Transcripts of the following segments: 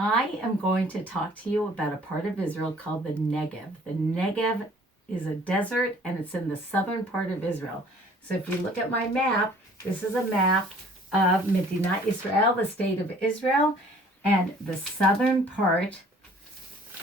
I am going to talk to you about a part of Israel called the Negev. The Negev is a desert and it's in the southern part of Israel. So if you look at my map, this is a map of Medinat Israel, the state of Israel, and the southern part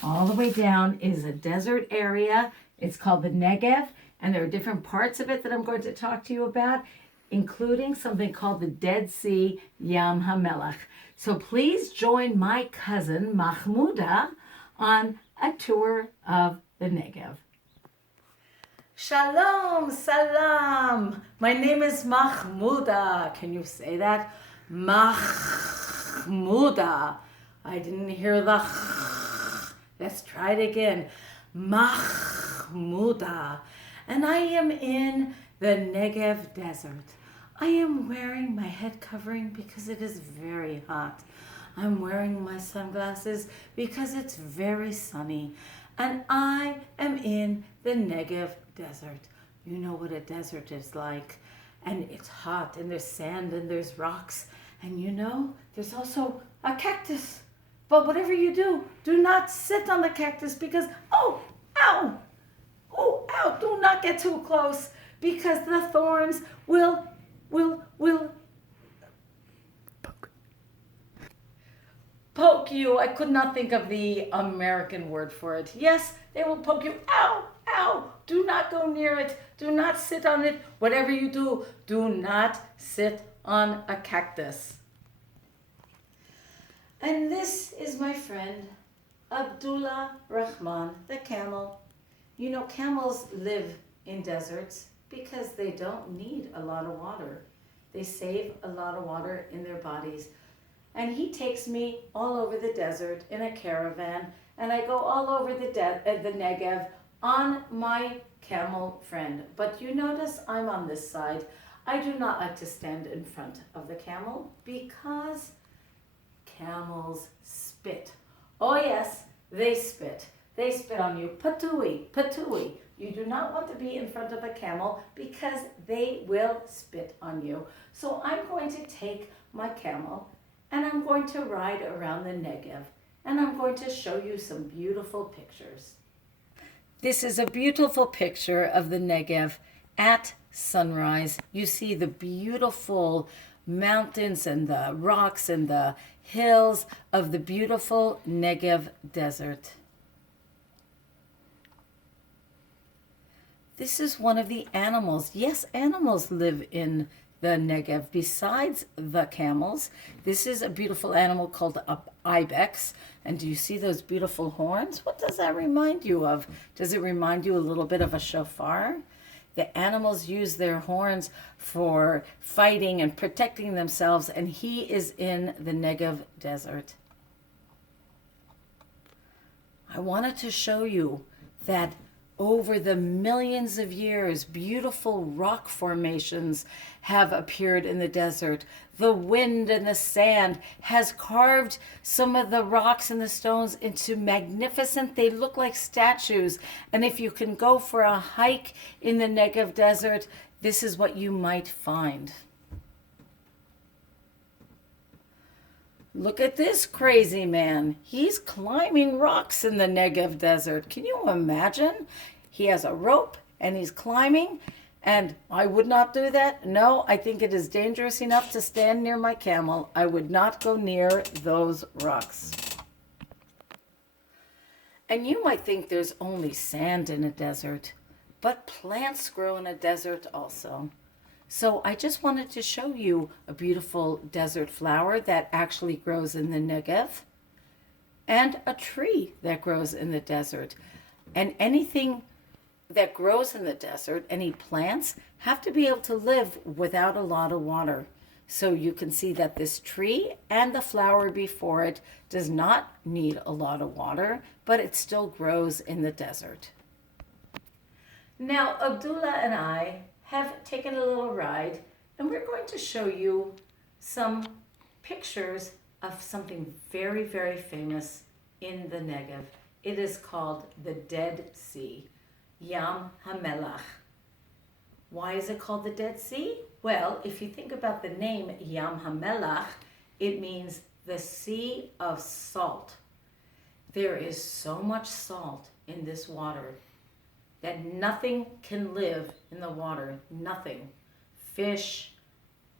all the way down is a desert area. It's called the Negev, and there are different parts of it that I'm going to talk to you about, including something called the Dead Sea, Yam HaMelech. So please join my cousin Mahmouda on a tour of the Negev. Shalom, salam. My name is Mahmouda. Can you say that? Mahmouda. I didn't hear the Let's try it again. Mahmouda. And I am in the Negev Desert. I am wearing my head covering because it is very hot. I'm wearing my sunglasses because it's very sunny. And I am in the Negev Desert. You know what a desert is like. And it's hot, and there's sand, and there's rocks. And you know, there's also a cactus. But whatever you do, do not sit on the cactus because, oh, ow, do not get too close because the thorns will poke you. I could not think of the American word for it. Yes, they will poke you. Ow, do not go near it. Do not sit on it. Whatever you do, do not sit on a cactus. And this is my friend, Abdullah Rahman, the camel. You know, camels live in deserts because they don't need a lot of water. They save a lot of water in their bodies. And he takes me all over the desert in a caravan, and I go all over the Negev on my camel friend. But you notice I'm on this side. I do not like to stand in front of the camel because camels spit. Oh yes, they spit. They spit on you. Patui. You do not want to be in front of a camel because they will spit on you. So I'm going to take my camel and I'm going to ride around the Negev and I'm going to show you some beautiful pictures. This is a beautiful picture of the Negev at sunrise. You see the beautiful mountains and the rocks and the hills of the beautiful Negev Desert. This is one of the animals. Yes, animals live in the Negev besides the camels. This is a beautiful animal called an ibex. And do you see those beautiful horns? What does that remind you of? Does it remind you a little bit of a shofar? The animals use their horns for fighting and protecting themselves, and he is in the Negev Desert. I wanted to show you that over the millions of years, beautiful rock formations have appeared in the desert. The wind and the sand has carved some of the rocks and the stones into magnificent, they look like statues. And if you can go for a hike in the Negev Desert, this is what you might find. Look at this crazy man. He's climbing rocks in the Negev Desert. Can you imagine? He has a rope and he's climbing, and I would not do that. No, I think it is dangerous enough to stand near my camel. I would not go near those rocks. And you might think there's only sand in a desert, but plants grow in a desert also. So I just wanted to show you a beautiful desert flower that actually grows in the Negev and a tree that grows in the desert. And anything that grows in the desert, any plants, have to be able to live without a lot of water. So you can see that this tree and the flower before it does not need a lot of water, but it still grows in the desert. Now, Abdullah and I have taken a little ride, and we're going to show you some pictures of something very, very famous in the Negev. It is called the Dead Sea, Yam HaMelech. Why is it called the Dead Sea? Well, if you think about the name Yam HaMelech, it means the sea of salt. There is so much salt in this water that nothing can live in the water. Nothing. Fish,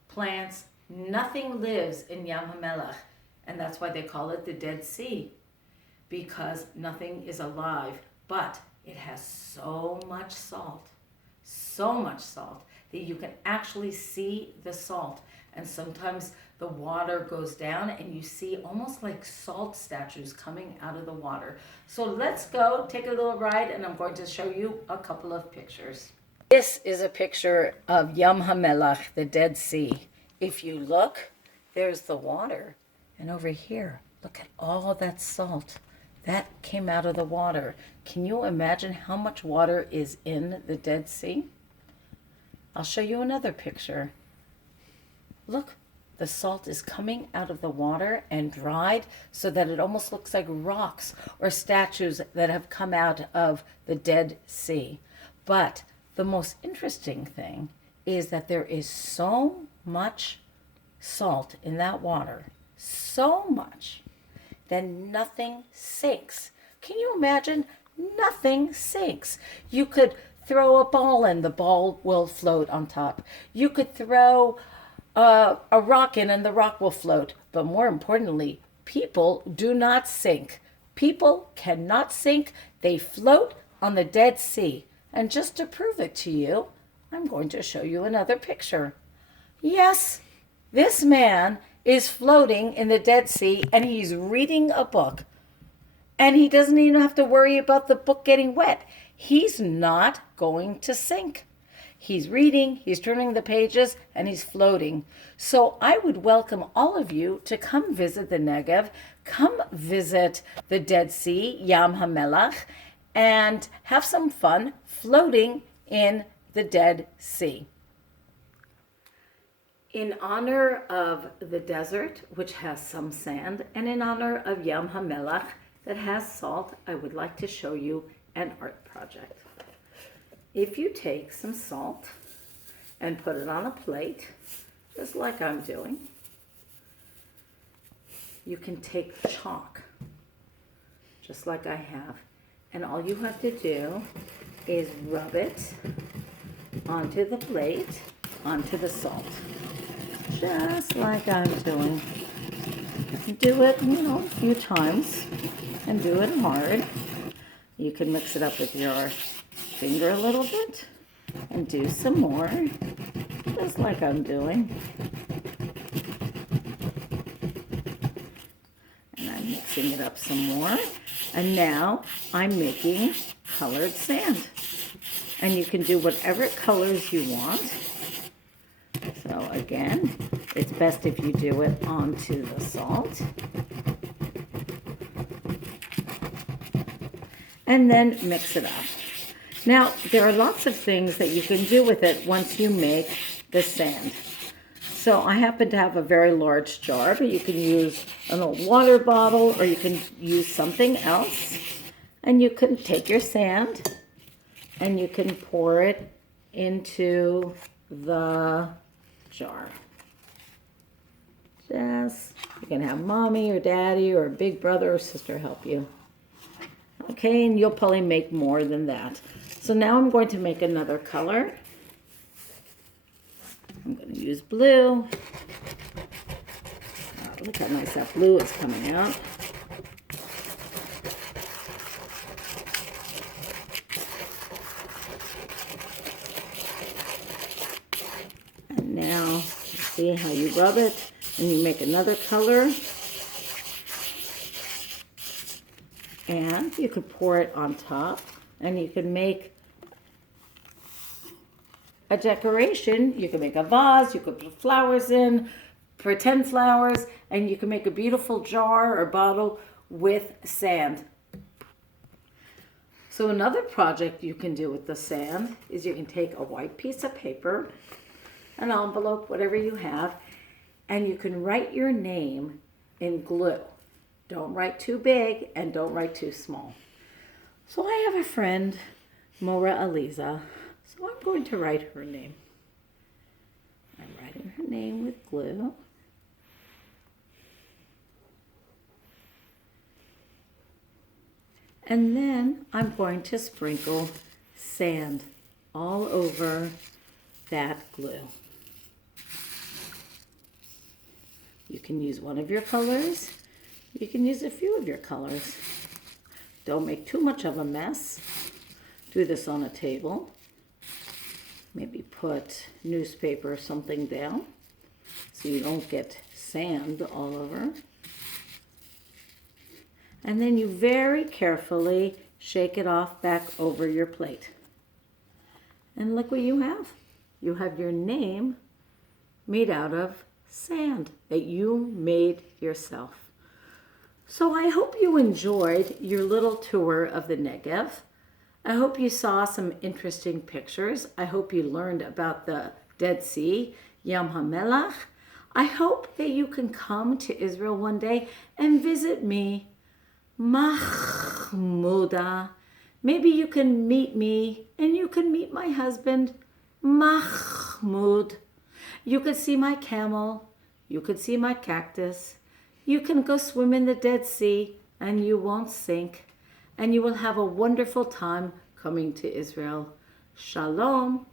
plants, nothing lives in Yam HaMelech. And that's why they call it the Dead Sea, because nothing is alive. But it has so much salt, that you can actually see the salt. And sometimes the water goes down and you see almost like salt statues coming out of the water. So let's go take a little ride, and I'm going to show you a couple of pictures. This is a picture of Yam HaMelech, the Dead Sea. If you look, there's the water. And over here, look at all that salt. That came out of the water. Can you imagine how much water is in the Dead Sea? I'll show you another picture. Look, the salt is coming out of the water and dried so that it almost looks like rocks or statues that have come out of the Dead Sea. But the most interesting thing is that there is so much salt in that water, so much, that nothing sinks. Can you imagine? Nothing sinks. You could throw a ball in, the ball will float on top. You could throw a rock in and the rock will float. But more importantly, people do not sink. People cannot sink. They float on the Dead Sea. And just to prove it to you, I'm going to show you another picture. Yes, this man is floating in the Dead Sea and he's reading a book. And he doesn't even have to worry about the book getting wet. He's not going to sink. He's reading, he's turning the pages, and he's floating. So I would welcome all of you to come visit the Negev, come visit the Dead Sea, Yam HaMelech, and have some fun floating in the Dead Sea. In honor of the desert, which has some sand, and in honor of Yam HaMelech, that has salt, I would like to show you an art project. If you take some salt and put it on a plate, just like I'm doing, you can take chalk, just like I have, and all you have to do is rub it onto the plate, onto the salt, just like I'm doing. Do it, a few times, and do it hard. You can mix it up with your finger a little bit and do some more, just like I'm doing. And I'm mixing it up some more. And now I'm making colored sand. And you can do whatever colors you want. So again, it's best if you do it onto the salt. And then mix it up. Now, there are lots of things that you can do with it once you make the sand. So I happen to have a very large jar, but you can use an old water bottle or you can use something else. And you can take your sand and you can pour it into the jar. You can have mommy or daddy or a big brother or sister help you. Okay, and you'll probably make more than that. So now I'm going to make another color. I'm going to use blue. Look how nice that blue is coming out. And now, see how you rub it, and you make another color. And you could pour it on top, and you can make a decoration. You can make a vase, you could put flowers in, pretend flowers, and you can make a beautiful jar or bottle with sand. So another project you can do with the sand is you can take a white piece of paper, an envelope, whatever you have, and you can write your name in glue. Don't write too big and don't write too small. So I have a friend, Mora Aliza, so I'm going to write her name. I'm writing her name with glue. And then I'm going to sprinkle sand all over that glue. You can use one of your colors. You can use a few of your colors. Don't make too much of a mess. Do this on a table. Maybe put newspaper or something down so you don't get sand all over. And then you very carefully shake it off back over your plate. And look what you have. You have your name made out of sand that you made yourself. So I hope you enjoyed your little tour of the Negev. I hope you saw some interesting pictures. I hope you learned about the Dead Sea, Yam HaMelech. I hope that you can come to Israel one day and visit me, Mahmuda. Maybe you can meet me and you can meet my husband, Mahmoud. You could see my camel. You could see my cactus. You can go swim in the Dead Sea and you won't sink. And you will have a wonderful time coming to Israel. Shalom.